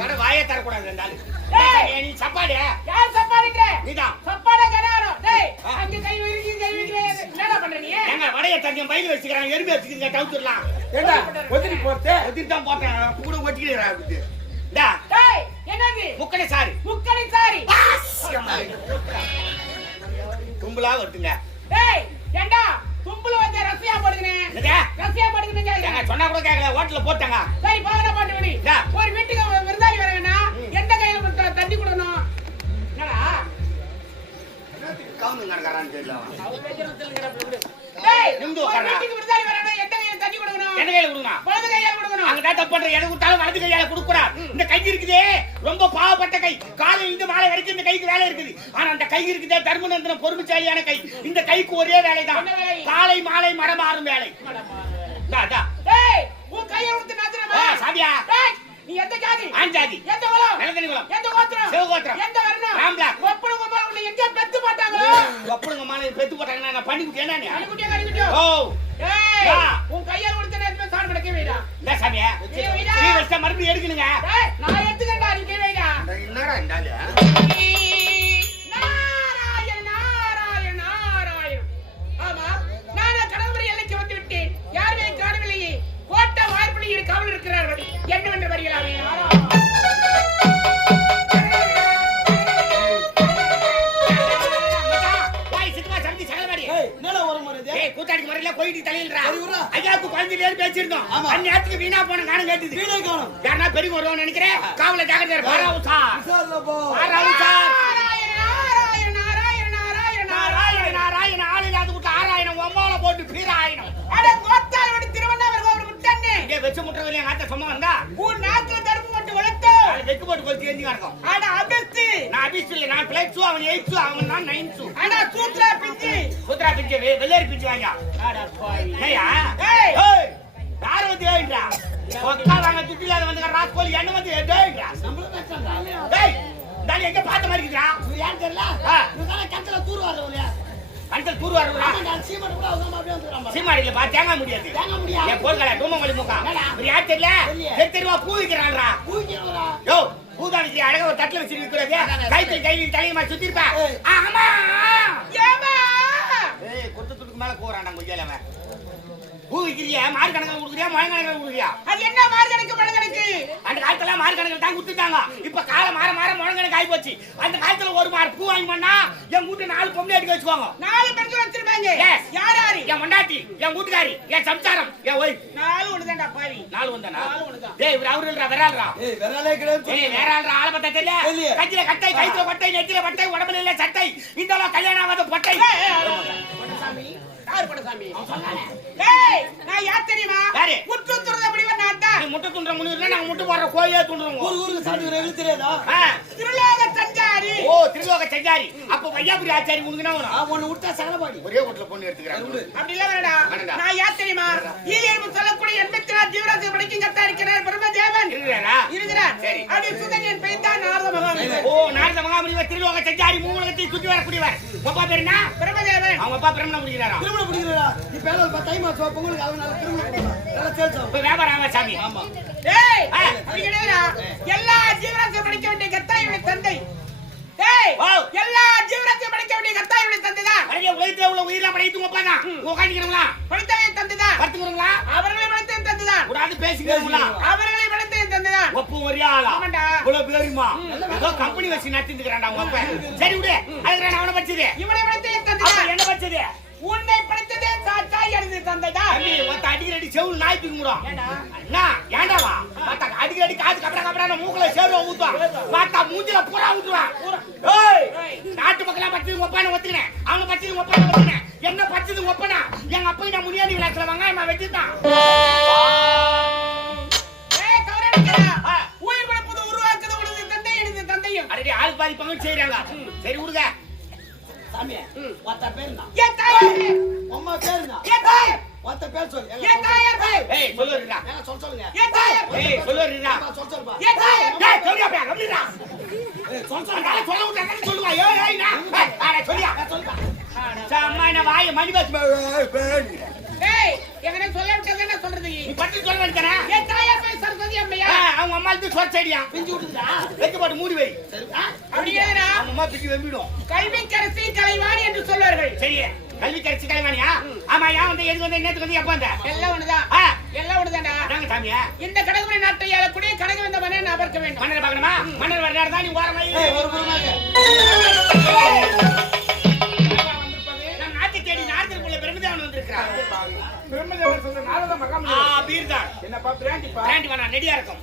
வர வாயே தரக்கூடாது இருந்தாலும் நீ சப்பாடு யார் சப்பாடுங்க நீதான் சப்பாடா கனாரோ டேய் அங்க கை விரிக்கி என்னடா பண்ற நீ எங்க வடைய தஞ்சம் பையில வச்சுக்கறாங்க எறும்பு வச்சுக்கிறீங்க டவுத்துறலாம் ஏண்டா ஒத்திரி போறதே ஒத்திரி தான் போட்டேன் கூட ஒத்திக்கிறா டா டேய் என்னது முக்கணி சாரி தும்பலா வருதுங்க டேய் ஏண்டா தும்பல வந்து ரசியா போடுங்கனே ரசியா போடுங்கங்க எங்க சொன்னா கூட கேக்கல ஹோட்டல்ல போட்டாங்க சரி பாவன பாட்டு விடி ஒரு வீட்டுக்கு விருந்தாளி வரவேனா எந்த கையில கொடுத்தா தண்ணி குடணும் என்னடா கவுந்து நடக்கறான்னு தெரியல அவ பேச்சறது தெரியல டேய் நிம்து உட்கார்றா வீட்டுக்கு விருந்தாளி வரவேனா எந்த கையில தண்ணி குடணும் என்ன கையில குடுங்க வலது கையால குடணும் அங்க தப்பு பண்ற எது குட்டாலும் வலது கையால குடுக்குறா இந்த கை இருக்குதே ரொம்ப பாவப்பட்ட கை காலை இந்த மாலை வரைக்கும் இந்த கைக்கு வேலை இருக்குது ஆனா அந்த கை இருக்குதே தர்மநந்தன பொறுமைசாலியான கை இந்த கைக்கு ஒரே வேலைதான் காலை மாலை மரமாறும் வேலை டேய் உன் கையை விட்டு நாத்துறமா சாதியா டேய் நீ எந்த ஜாதி ஆஞ்சாதி எந்த குலம் நிலத்தனி குலம் எந்த கோத்திரம் சிவகோத்திரம் எந்த வர்ணம் ராம்லா ஒப்புடுங்க போல உன்னை எங்க பெத்து போட்டாங்களோ ஒப்புடுங்க மாலை பெத்து போட்டாங்கன்னா நான் பண்ணி குட்டி என்ன நீ அனுகுட்டியா ஓ டேய் உன் கையால கொடுத்த நேரத்துல சாண் கடக்க வைடா இல்ல சாமியா நீ வச்ச மறுபடியும் எடுக்கணுங்க டேய் நான் எடுத்துக்கடா நீ கை வைடா என்னடா இந்தால நாராயண ஆமா நான் கடவுள் எல்லைக்கு வந்து விட்டேன் யாருமே காணவில்லையே கோட்டை வாய்ப்புலியில் காவல் இருக்கிறார்கள் என்னவென்று வருகிறாரே கூத்தாடி முறையில கோயிலுக்கு தலையில்றா ஐயாவுக்கு குழந்தையில பேசிருந்தோம் அந்நேரத்துக்கு வீணா போன காணும் கேட்டுது யாரா பெரிய வருவோம் நினைக்கிறேன் காவல ஜாகிரதை நாராயண ஆளில்லாத கூட்ட ஆராயணம் ஒம்மால போட்டு பீராயணம் திருவண்ணாமலை கோபுரம் முட்டன்னு இங்கே வச்சு முட்டுறதுல எங்க ஆத்த சும்மா வந்தா உன் நாக்குல தடுப்பு மட்டும் வளர்த்து வெக்கு போட்டு கொளுத்தி எஞ்சி கிடக்கும் ஆனா அபஸ்து நான் அபிஸ் இல்லை நான் பிளேட்ஸு அவன் எயிட்ஸு அவன் நான் நைன்ஸு ஆனா சூத்ரா பிஞ்சு வெள்ளரி பிஞ்சு வாங்க ஐயா யாரு வந்து ஏன்றா ஒக்கா வாங்க துட்டில வந்து ராஸ்கோலி என்ன வந்து ஏன்றா டேய் நான் எங்க பார்த்த மாதிரி இருக்கா ஏன் தெரியல நீங்க கண்டல தூர் வரவங்க கண்டல தூர் வரவங்க நான் சீமாடி கூட அவங்க அப்படியே வந்துறாங்க சீமாடில பா தேங்க முடியாது என் போர்க்கல டூமங்கலி முக்கா ஒரு யார் தெரியல தெருவா பூ விக்கிறான்டா யோ பூதானிக்கு அழகா ஒரு தட்டுல வச்சு நிக்கிறது கையில் தலையமா சுத்தி இருப்பா ஆமா ஏமா ஏய் கொத்தத்துக்கு மேல போறான்டா கொய்யாலவன் பூ விக்கிறியா மாறு கணக்கு கொடுக்குறியா மழை கணக்கு கொடுக்குறியா அது என்ன மாறு கணக்கு மழை கணக்கு அந்த காலத்துல மாறு கணக்கு தான் குடுத்துட்டாங்க இப்ப காலம் மாற மாற மழை கணக்கு ஆகி போச்சு அந்த காலத்துல ஒரு மாறு பூ வாங்கி பண்ணா என் வீட்டு 4 பொம்பளை அடிக்க வச்சுக்கோங்க 4 பெண்கள் வச்சிருப்பாங்க யார் யாரு என் மண்டாட்டி என் வீட்டுக்காரி என் சம்சாரம் என் ஒய்ஃப் 4 ஒண்ணுதான்டா பாவி 4 வந்தானா டேய் இவர் அவருல்றா வேறால்றா வேறாலே கிடையாது வேறால்றா ஆள பத்த தெரியல கஞ்சில கட்டை கைத்துல பட்டை நெத்தில பட்டை உடம்புல இல்ல சட்டை இந்தல கல்யாணம் ஆகாத பட்டை சாமி யார் படசாமி ஏய் நான் யார் தெரியுமா யாரு முட்டு துறத முடிவ நான்டா நீ முட்டு துண்ற முனிவர்ல நாங்க முட்டு போற கோயிலே துண்றோம் ஊருக்கு சாப்பிடுற எழு தெரியாதா திருலோக சஞ்சாரி ஓ திருலோக சஞ்சாரி அப்ப வையாபுரி ஆச்சாரி உனக்குனா வரும் ஒன்னு விட்டா சகலபாடி ஒரே வீட்ல பொண்ணு எடுத்துக்கறாங்க அப்படி இல்ல வரடா நான் யார் தெரியுமா ஈலியர் சொல்லக்கூடிய 84 ஜீவராசி படிக்கும் கத்தா இருக்கிறார் பிரம்மதேவன் இருக்கிறார் சரி அப்படி சுதனியன் பெய்தான் நாரத மகாமுனி ஓ நாரத மகாமுனி திருலோக சஞ்சாரி மூலகத்தை சுத்தி வரக்கூடியவர் அப்பா பேர் என்ன பிரம்மதேவன் அவங்க அப்பா பிரம்மன முடிக்கிறாரா திருமண முடிக்கிறாரா நீ பேர 10 மாசம் பொங்கலுக்கு அவனால திருமண முடிக்கிறான் நல்லா தேல்சா இப்ப வியாபாரம் சாமி ஆமா டேய் அப்படி கிடையாதுடா எல்லா ஜீவராசி படிக்க வேண்டிய கத்தா இவனுடைய தந்தை டேய் எல்லா ஜீவராசி படிக்க வேண்டிய கத்தா இவனுடைய தந்தை தான் அடே உலகத்துல உள்ள உயிரா படைத்து உப்பாங்க உட்கார்ந்திருக்கீங்களா படித்தவே தந்தை தான் படுத்துறீங்களா அவர்களை படித்தவே தந்தை தான் கூடாது பேசிக்கிறீங்களா அவர்களை படித்தவே தந்தை தான் ஒப்பு ஒரே ஆளா ஆமாடா இவ்வளவு பேருமா ஏதோ கம்பெனி வச்சு நடத்திட்டு உங்க அப்பா சரி விடு அதுக்கு நான் அவனை படிச்சது இவனை படித்தவே தந்தை தான் என்ன படிச்சது உன்னை படித்ததே சாச்சா எனது தந்தை தான் நீ ஒத்த அடிக்கடி செவுல் நாய் தூக்குறோம் என்ன ஏண்டாவா பாத்தா அடிக்கடி காது கபட கபடான மூக்குல சேருவா ஊத்துவா பாத்தா மூஞ்சில பூரா ஊத்துவா ஏய் நாட்டு மக்களா பச்சது ஒப்பான ஒத்துக்கினேன் அவன பச்சது ஒப்பான ஒத்துக்கினேன் என்ன பச்சது ஒப்பனா எங்க அப்பா நான் முனியாண்டி விளையாட்டுல வெங்காயமா வெட்டிட்டான் ஏய் கவரடிக்கடா உயிர் படைப்பது உருவாக்குது உனது தந்தை எனது தந்தையும் அடடி ஆள் பாதி பங்கு செய்றாங்க சரி விடுங்க சாமி வாத்த பேர்னா ஏ தாயே அம்மா பேர்னா ஏ தாயே வாத்த பேர் சொல்லு ஏ தாயே ஏய் சொல்லுறா என்ன சொல்லுங்க ஏ தாயே ஏய் சொல்லுறா சொல்லுப்பா ஏ தாயே டேய் சொல்லியா பே அப்படிடா சொல்லுங்க சொல்ல விட்டாங்க சொல்லுவா ஏய் நான் அட சொல்லியா சொல்லுப்பா அம்மா என்ன வாயை மணி வச்சு ஏய் எங்கனே சொல்ல விட்டது என்ன சொல்றது நீ பத்தி சொல்ல வேண்டியதானே என் தாயார் பேர் சரஸ்வதி அம்மையா அவங்க அம்மாளுக்கு சொல் செடியா பிஞ்சு விட்டுதா வெச்சு போட்டு மூடி வை அப்படி ஏதுடா அவங்க அம்மா பிச்சு வெம்பிடும் கல்வி கரசி கலைவாணி என்று சொல்வார்கள் சரி கல்வி கரைச்சி கலைவாணியா ஆமா ஏன் வந்து எதுக்கு வந்து என்னத்துக்கு வந்து எப்ப வந்த எல்லாம் ஒண்ணுதான் எல்லாம் ஒண்ணுதான்டா நாங்க சாமியா இந்த கடவுளை நாட்டை ஆளக்கூடிய கனகு வந்த மன்னன் அபர்க்க வேண்டும் மன்னர் பார்க்கணுமா மன்னர் வர நேரம் தான் நீ ஓரமாயி ஒரு புறமாக நான் நாட்டை தேடி நாட்டிற்குள்ள பெருமிதவன் வந்திருக்கிறார் பிரம்மதேவர் சொல்ற நாரத மகாமுனி பீர் தான் என்னப்பா பிராண்டிப்பா பிராண்டி வேணா நெடியா இருக்கும்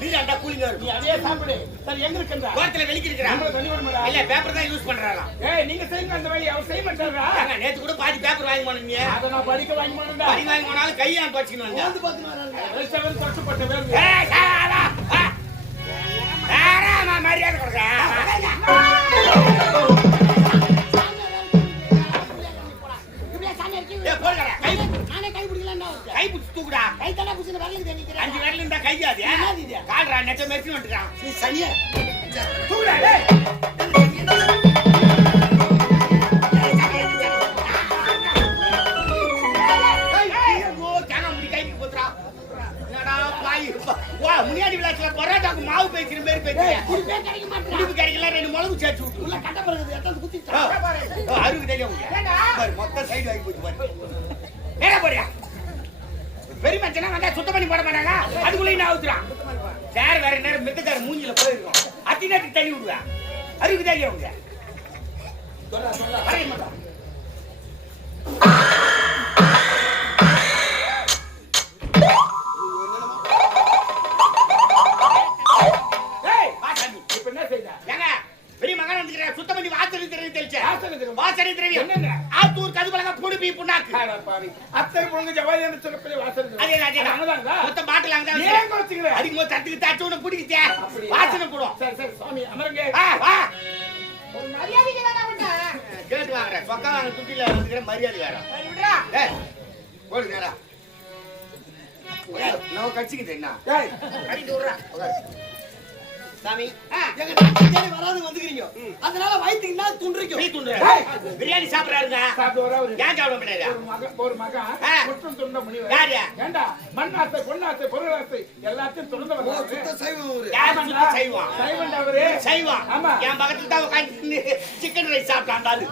பீர் அந்த கூலிங்கா நீ இருக்கும் அதே சாப்பிடு சரி எங்க இருக்கா கோரத்துல வெளிக்கு இருக்கிறான் நம்மள தண்ணி விடுமாடா இல்ல பேப்பர் தான் யூஸ் பண்றாராம் ஏய் நீங்க செய்யுங்க அந்த வேலையை அவர் செய்ய மாட்டாரா ஏங்க, நேத்து கூட பாதி பேப்பர் வாங்கி போனீங்க அத நான் படிக்க வாங்கி மாட்டேன்டா படி வாங்கி போனாலும் கையை துவச்சிக்கணும் வந்தா. வந்து பார்த்து வராங்க ரெஸ்டாரன்ட் கஷ்டப்பட்ட வேலை ஏய், சாரா, வா. சாரா, நான் மரியாதை கொடுக்குறேன். ஏய், போடுங்கடா, கை நானே கை பிடிக்கலன்னா கை பிடிச்சி தூக்குடா. கை தானே பிடிச்சி வரலுக்கு தெரிவிக்கிறேன் 5 விரல் இருந்தா கையாது. என்னது இது? கால்ரா, நெட்ட மெரிச்சு வந்துட்டான். நீ சனியா தூக்குடா, டேய். ஏய், ஐயோ, தேங்காய் மூடி கைக்கு போத்துடா. என்னடா, பாய். வா, முனியாண்டி விலாசத்துல பரோட்டாக்கு மாவு பேய்க்கிற மாதிரி பேய்க்கிறியா? குடிப்பே கிடைக்க மாட்டேன் குடிப்பு கிடைக்கல, 2 மிளகு சேர்த்து விட்டு. உள்ள கட்ட பிறகு எத்தனை குத்தி அருகு தெரியும் பாரு, மொத்த சைடு வாங்கி போச்சு பாரு. நேரா போறியா? பெரிய மச்சனா வந்தா சுத்தம் பண்ணி போட மாட்டாங்க, அதுக்குள்ளேயும் நான் ஊத்துறான். சேர் வேற நேரம் மித்தக்கார மூஞ்சில போயிருக்கோம், அத்தினாட்டுக்கு தள்ளி விடுவேன். அருகு தெரியும் அவங்க வரைய மாட்டான். ஏய் வா சாமி. இப்ப என்ன செய்த ஏங்க, பெரிய மகன் வந்துக்கிறேன், சுத்தம் பண்ணி வாசனை திரவி தெளிச்சேன். வாசனை திரவியம்? வாசனை திரவியம் என்னென்ன? ஆத்தூர் கதுபலக புடுப்பி புண்ணாக்கு. அட பாவி அத்தனை பொண்ணுங்க ஜவாதியான சொல்லக்கூடிய வாசனை அதேதான். அங்கதான்டா மொத்த பாட்டில் அங்கதான் ஏன் கோச்சிக்கிற அடிக்கும்போது தட்டுக்கு தாச்சு உன பிடிக்கிச்சே, அப்படியா? வாசனை போடும். சரி சரி சுவாமி அமருங்க வா ஒரு மரியாதைக்கு தான அவன்டா கேட்டு வாங்குறேன், சொக்கா வாங்க துட்டில வந்துக்கிற மரியாதை வேற. சரி விடுடா ஏய், போடு நேரா. நம்ம கட்சிக்கு என்ன ஏய் அடிட்டு விடுறா. சாமி எங்க நாட்டு தேடி வராது வந்துக்கிறீங்க அதனால வயிற்றுக்கு துண்டுறீங்க நீ துண்டு பிரியாணி சாப்பிடறாருங்க, சாப்பிட்டு வரா ஒரு ஏன் சாப்பிட முடியாது? ஒரு மகன் ஆ. குற்றம் துண்ட முடிவு யாரு? ஏண்டா மண்ணாசை பொண்ணாசை பொருளாசை எல்லாத்தையும் துறந்து வர்றாரு சுத்த சைவம் ஒரு யார் சுத்தம் செய்வான்? சைவன்டா அவரு செய்வான். ஆமா. என் பக்கத்துல தான் உட்காந்து சிக்கன் ரைஸ் சாப்பிட்டான் தாரு.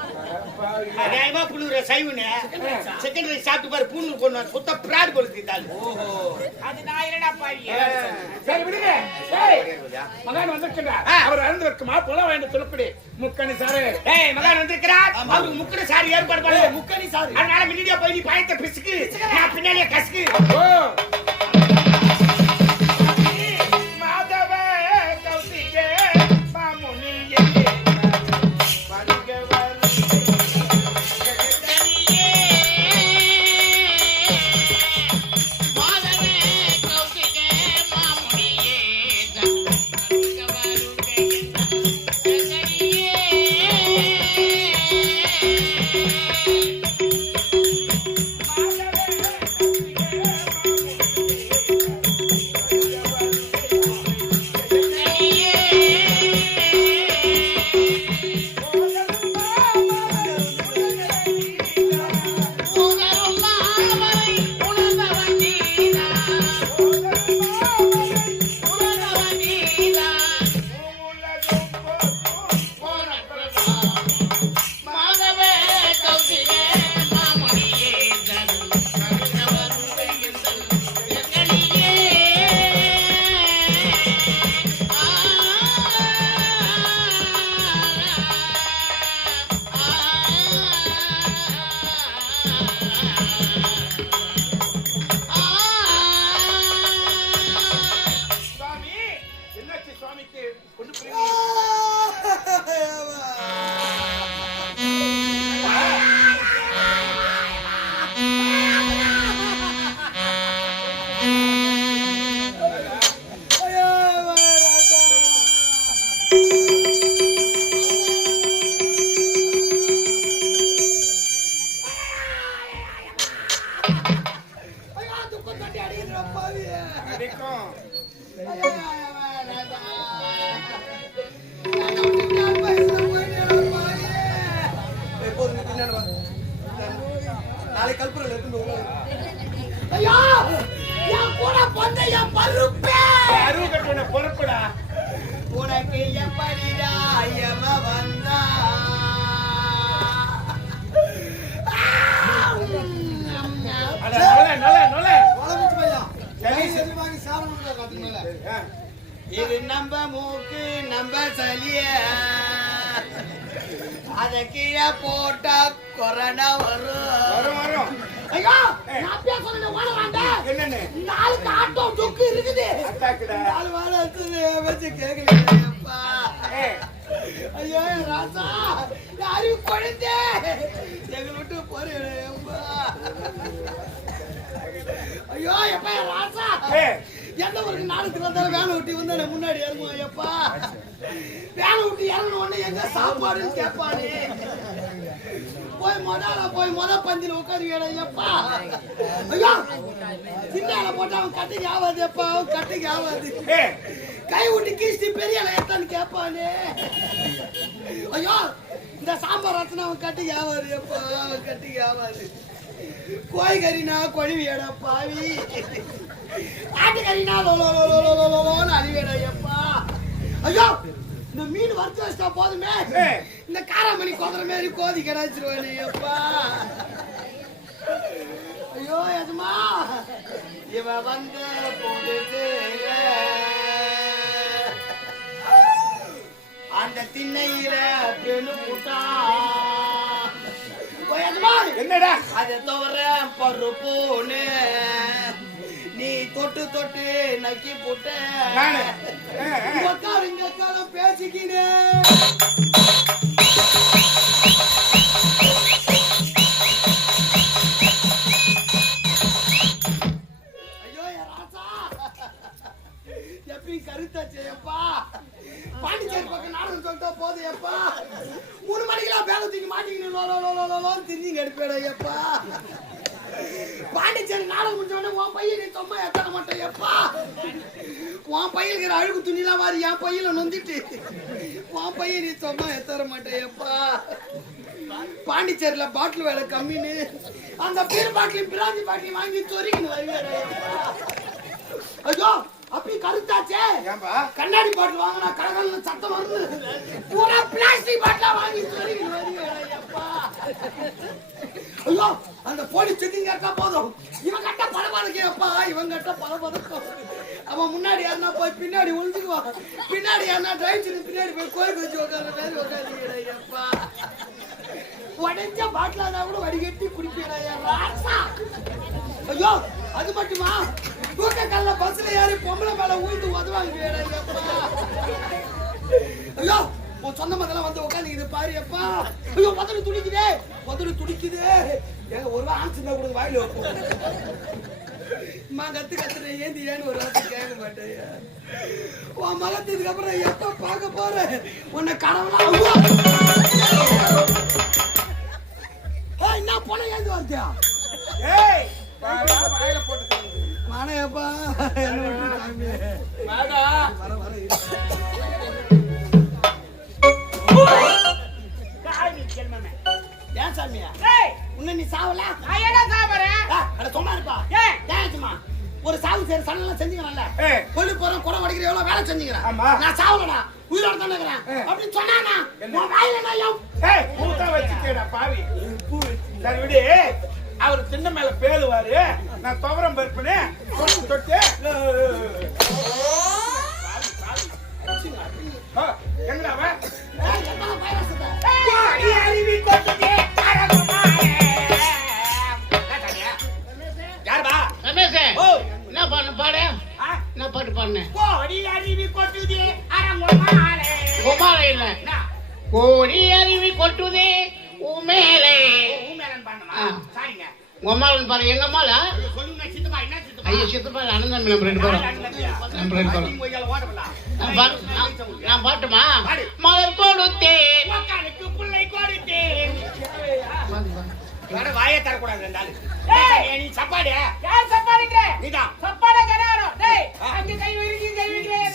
நியாயமா புழுற சைவனு சிக்கன் ரைஸ் சாப்பிட்டு பாரு, பூணூல் கொண்டு சுத்த பிராட் கொளுத்தி தாரு. அது நான் இல்லடா பாவி சரி விடுங்க ஏய் மகன் வந்திருக்கிறார் ஆ. அவர் அருந்திருக்குமா போல வேண்டும் சொல்லப்படி முக்கணி சாரு ஏய், மகன் வந்திருக்கிறார், அவருக்கு முக்கட சாரி ஏற்பாடு பண்ணு. முக்கணி சாரி அதனால முன்னாடியே போய் நீ பயத்தை பிசுக்கு, நான் பின்னாடியே கசுக்கு. ஓ மாதவ கௌசிகே மாமுனியே வருகவர் சுவாமி என்னாச்சு சுவாமிக்கு கொண்டு போய் துக்கம் தட்டி அடிக்கிற பாவி அடிக்கும் உனக்கு எப்படிடா எம வந்தா வளர்ந்துச்சு பையா. கை எதிர்பார்க்க சாப்பிட கத்துக்கல. இது நம்ம மூக்கு நம்ம சளிய அத கீழே போட்டா கொரோனா வரும். ஐயோ நான் பேசுறேன் வாழ வேண்டாம். என்னன்னு இந்த ஆளுக்கு ஆட்டோ சொக்கு இருக்குது. அட்டாக்குடா. நாலு வாழ வச்சு கேட்கலையப்பா. ஐயோ ராசா யாரு குழந்தை எங்களை விட்டு போறேப்பா. ஐயோ எப்ப ராசா எந்த ஒரு நாளுக்கு வந்தாலும் வேலை விட்டு வந்தா முன்னாடி இறங்குவோம். எப்பா வேலை விட்டு இறங்கணும் உடனே எங்க சாப்பாடுன்னு கேட்பானே. போய் முத பந்தில உட்காரு. எப்பா ஐயோ சின்ன போட்டு அவன் கட்டிக்கு ஆகாது. எப்பா அவன் கட்டிக்கு ஆகாது. கை விட்டு கீழ்ச்சி பெரிய எத்தான்னு கேட்பானே. ஐயோ இந்த சாம்பார் ரசனை அவன் கட்டிக்கு ஆகாது. எப்பா அவன் கட்டிக்கு ஆகாது. கோழி கறினா கொழுவியடா பாவி. ஆட்டுக்கறினா அறிவியடா. எப்பா ஐயோ இந்த மீன் வறுத்து வச்சா போதுமே. இந்த காராமணி கொதற மாதிரி கோதி கிடைச்சிருவானே. எப்பா ஐயோ எதுமா இவ வந்து போட்டு அந்த திண்ணையில பெணு புட்டா என்னடா அதை தவிர பருப்புன்னு நீ தொட்டு தொட்டு நக்கி போட்ட. இங்க காலம் பேசிக்கினேன். ஐயோ ராசா எப்பயும் கருத்தாச்சு. எப்பா பாண்டிச்சேரி பக்கம் நாடகம் சொல்லிட்டா போது. எப்பா 3 மணிக்கெல்லாம் பேக தூக்கி மாட்டிக்கணும் தெரிஞ்சுங்க எடுப்பேடா. எப்பா பாண்டிச்சேரி நாடகம் முடிஞ்சோடனே உன் பையன் நீ தொம்மா எத்தன மாட்டேன். எப்பா உன் பையன் இருக்கிற அழுகு துணிலாம் மாறி என் பையில நொந்திட்டு உன் பையன் நீ தொம்மா எத்தர மாட்டேன். எப்பா பாண்டிச்சேரியில பாட்டில் வேலை கம்மின்னு அந்த பீர் பாட்டிலையும் பிராந்தி பாட்டிலையும் வாங்கி சொரிக்கணும் வருவேடா. ஐயோ அப்படி கருத்தாச்சே. கண்ணாடி பாட்டில் வாங்கினா கடகல்ல சத்தம் வருது. பூரா பிளாஸ்டிக் பாட்டிலா வாங்கி சொரிக்கணும் வருவேடா. எப்பா ஐயோ அந்த போலீஸ் செக்கிங் கேட்டா போதும். இவன் கட்ட படபடக்கப்பா. இவன் கட்ட படபடக்கும். அவன் முன்னாடி யாருன்னா போய் பின்னாடி ஒழிஞ்சுக்குவான். பின்னாடி யாருன்னா டிரைவ் பின்னாடி போய் கோயில் வச்சு உட்காந்து வேறு உட்காந்து. எப்பா உடஞ்ச பாட்டிலா கூட வடிகட்டி குடிப்பேடா. ஐயோ அது மட்டுமா தூக்க கல்ல பஸ்ல ஏறி பொம்பளை மேல ஊய்ந்து உதவாங்க. ஐயோ உன் சொந்த மதெல்லாம் வந்து உட்காந்து பாரு. எப்பா ஐயோ முதல்ல துடிக்குதே ஒரு ஆன்சர் கூட வாயில வைப்போம். கத்துறேன் ஏந்தி ஏன்னு ஒரு வார்த்தை கேட்க மாட்டேன். உன் மகத்துக்கு அப்புறம் எப்ப பார்க்க போற உன்னை கடவுளா என்ன போன ஏந்து வார்த்தையா வாயில போட்டு மானையப்பா ஏன் சாமியா உன்ன நீ சாவல சும்மா இருப்பா. சும்மா ஒரு சாவு செய்யற சண்டெல்லாம் செஞ்சுக்கிறேன்ல. கொல்லு போறேன் குடம் வடிக்கிற எவ்வளவு வேலை செஞ்சுக்கிறேன். நான் சாவலடா உயிரோட தானே இருக்கிறேன் அப்படின்னு சொன்னானா உன் வாயில நான் வச்சுட்டேடா பாவி. சரி விடு. அவர் சின்ன மேல பேலுவாரு. நான் துவரம் பருப்புனே தொட்டு எங்கடா அவன் யாருபா ரமேஷ் என்ன பண்ண பாடு என்ன பாட்டு பாடுனேன். கோடி அருவி கொட்டுதே அரங்கொமாலே கோமாலே இல்ல கோடி அருவி கொட்டுதே உமேலே ஊமேலன் பண்ணமா சாரிங்க கோமாலன் பாரு. எங்க அம்மால சொல்லுங்க சித்தப்பா என்ன சித்தப்பா. ஐயோ சித்தப்பா அண்ணன் தம்பி நம்ம 2 பேரும். நான் பாட்டுமா மலர் கொடுத்தே மக்களுக்கு பிள்ளை கொடுத்தே வர வாயை தரக்கூடாது. நீ சப்பாடு யார் சப்பாடுங்க நீதான் சப்பாட கராரோ. டேய் அங்க கை வைக்கிறீங்க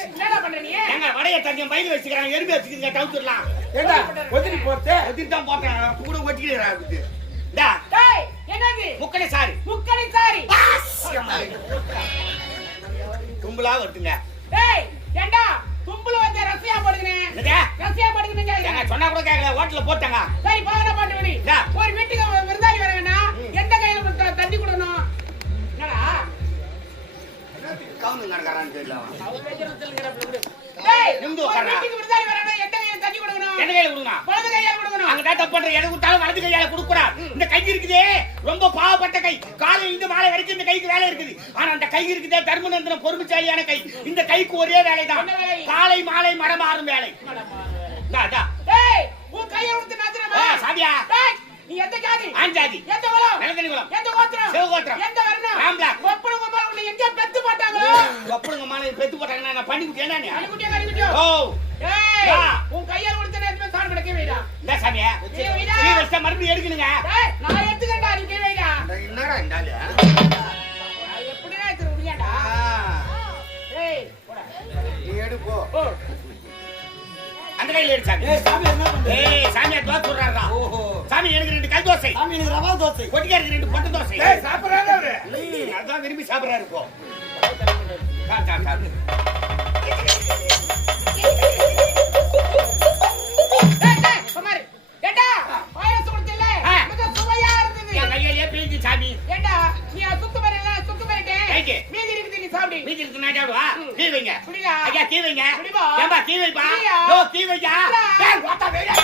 என்னடா பண்ற நீ. எங்க வடைய தண்ணியம் பையில வச்சுக்கறாங்க. எறும்பு வச்சுக்கீங்க டவுத்துறலாம். ஏண்டா ஒதிரி போறதே ஒதிரி தான் போட்டேன் கூட ஒட்டிக்கிறேன். டா டேய் என்னது முக்கனே சாரி தும்பலா வருதுங்க. டேய் ஏண்டா தும்பல வந்து ரசியா ரோட்ல போட்டாங்க. சரி பாவன பாட்டு வடி. என்ன? ஒரு வீட்டுக்கு விருந்தாளி வரவேனா எந்த கையில கொடுத்தா தண்ணி கொடுக்கணும்? என்னடா? கவுந்து நடக்கறான்னு தெரியல அவன். அவர் பேச்சறதுல இருக்கற விடு. டேய் நிமிந்து ஒரு உட்கார்றா. வீட்டுக்கு விருந்தாளி வரவேனா எந்த கையில தண்ணி கொடுக்கணும்? என்ன கையில கொடுக்கணும்? வலது கையால கொடுக்கணும். அங்க தான் தப்பு பண்ற. எது கொடுத்தாலும் வலது கையால கொடுக்கூடாது. இந்த கை இருக்குதே ரொம்ப பாவப்பட்ட கை. காலையில இருந்து மாலை வரைக்கும் இந்த கைக்கு வேலை இருக்குது. ஆனா அந்த கை இருக்குதே தர்மநந்தன பொறுமைசாலியான கை. இந்த கைக்கு ஒரே வேலைதான். என்ன வேலை? காலை மாலை மரமாறும் வேலை. டா. டேய் உன் கையை விட்டு நாத்துறமா? சாமியா. டேய் நீ எந்த ஜாதி? ஆண் ஜாதி. எந்த குலம்? நிலத்தடி குலம். எந்த கோத்திரம்? சிவகோத்திரம். எந்த வர்ணம்? ராம்லாக். ஒப்பனுங்க மேல உன்னை எங்க பெத்து போட்டாங்களோ? ஒப்பனுங்க மாலை பெத்து போட்டாங்கன்னா நான் பண்ணி குட்டி என்ன நீ? அனுகுட்டியா ஓ ஏய் யா. உன் கையால கொடுத்தா எதுமே சாண் கிடைக்க வைடா. இல்ல சாமியா. நீ வைடா. நீ வச்சா மறுபடியும் எடுக்கணுங்க. டேய் நான் எடுத்துக்கடா நீ கை வைடா. என்னடா இந்தால? எப்படிடா எடுத்து விடியாடா? ஏய் போடா. நீ எடு போ. போ. அந்த கையில எடு சாமி. ஏய் சாமி என்ன பண்ற? ஏய் சாமியா தோசை சுடுறாரா? ஓஹோ. சாமி எனக்கு 2 கல் தோசை. சாமி எனக்கு ரவா தோசை. கொட்டிக்காருக்கு 2 பொட்டு தோசை. டேய் சாப்பிடுறாங்க அவரு. அதான் விரும்பி சாப்பிடுறாரு இப்போ. கா. டேய் குமார். ஏண்டா பாயாசம் கொடுத்தல? ஆ. மிக சுவையா இருந்தது. என் கையிலே பேஞ்சு சாமி. ஏண்டா நீ சுத்து வரல சுத்து வரட்டே. ரைட்டு. மீதி இருக்குது நீ சாப்பிடு. மீதி இருக்கு நான் சாப்பிடுவா. கீ வைங்க. புடிடா. ஐயா கீ வைங்க. புடிப்பா. ஏம்பா கீ வைப்பா. புடியா. யோ கீ வையா. புடிடா. ஏய் வாடா வேடா.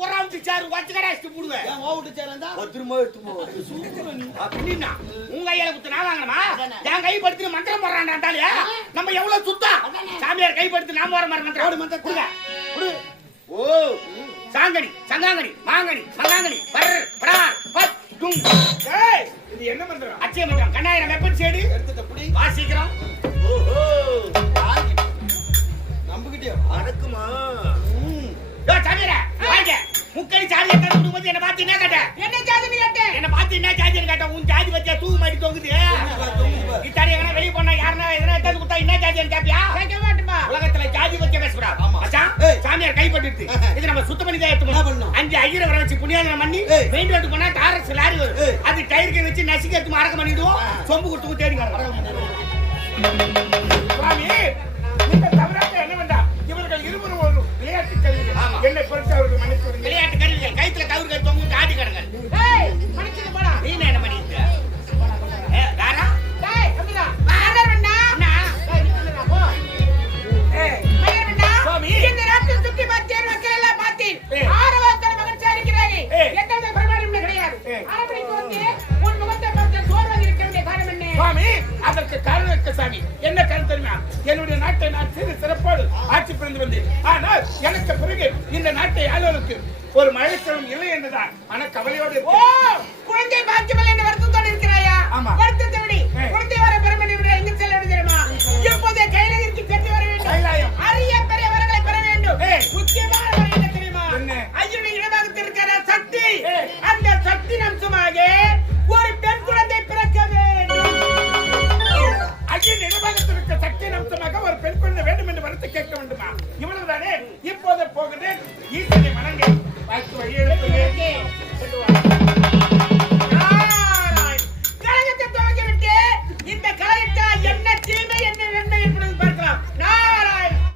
ஊராவுக்கு சாரு வச்சுக்கடா ஸ்டு புடுவே. ஏன் ஓவுட்டு சேரந்தா? திரும்ப எடுத்து போ. சூப்பரா நீ. அப்படின்னா உங்க கையில குத்து நான் வாங்கணுமா? என் கை படுத்து மந்திரம் போடுறான்டாலே. நம்ம எவ்வளவு சுத்தா? சாமியார் கை படுத்து நாம வர மாதிரி மந்திரம். மந்திரம் குடுங்க. குடு. ஓ சாங்கடி சங்காங்கடி மாங்கடி மங்காங்கடி பர் படார் பத் டும். டேய் இது என்ன பண்றான்? அச்சய மந்திரம் கண்ணாயிரம் வெப்பன் சேடு எடுத்துட்ட புடி. வாசிக்கிறோம். ஓஹோ நம்பிக்கிட்டியா? அடக்குமா. யோ சாமியாரே வாங்க. முக்கடி சாதி எத்தனை குடும்பத்தை என்ன பார்த்து என்ன கேட்ட? என்ன ஜாதின்னு கேட்டேன். என்ன பார்த்து என்ன ஜாதின்னு கேட்ட? உன் ஜாதி பத்தியா தூக்கு மாட்டி தொங்குது. இத்தாடி எவனா வெளிய போனா யாரனா எதனா எடுத்து கொடுத்தா என்ன ஜாதின்னு கேப்பியா? கேட்க மாட்டேமா. உலகத்துல ஜாதி பத்தியா பேசக்கூடாது. மச்சான் சாமியார் கைப்பட்டுட்டு இது நம்ம சுத்தம் பண்ணி தான் என்ன எடுத்துக்கணும். பண்ணணும்? 5 ஐயரை வர வச்சு புண்ணியாதனம் பண்ணி மெயின் ரோட்டுக்கு போனா டாரஸ் லாரி வரும். அது டயருக்கு வச்சு நசுக்கி எடுத்து அடக்கம் பண்ணிடுவோம். சொம்பு கொடுத்து தேடி வரோம். சுவாமி இந்த தவறாக என்ன வேண்டாம்? இவர்கள் இருவரும் ஒரு விளையாட்டு கருவிகள். ஆமா. என்னை பொறுத்து அவர்கள் மன்னித்து விடுங்கள். விளையாட்டு கருவிகள் கைத்துல கவுரு கை தொங்கு ஆடி கிடங்க. ஏய் மனுஷன் போடா. நீ என்ன பண்ணிட்டு? தாரா டேய் கம்மிடா. ஆர்டர் பண்ணா. அண்ணா டேய் நிக்கடா போ. ஏய் மயிர் பண்ணா. சுவாமி. இந்த நாட்டில் சுத்தி பார்த்தேன் மக்கள் எல்லாம் பார்த்தேன். ஏய். ஆரவாரத்தோட மகிழ்ச்சியா இருக்கிறார்கள். ஏய். எந்த பிரமாணமும் கிடையாது. ஏய். அரபணிக்கு வந்து உன் முகத்தை பார்த்து சோர்வாக இருக்க வேண்டிய காரணம் என்ன? சுவாமி அதற்கு காரணம் இருக்கு சாமி. என்ன காரணம் தெரியுமா? என்னுடைய நாட்டை நான் சிறப்போடு ஆட்சி புரிந்து வந்தேன். ஆனால் எனக்கு பிறகு இந்த நாட்டை ஆளுவதற்கு ஒரு மழைக்கிழமை இல்லை என்றுதான் மன கவலையோடு ஓ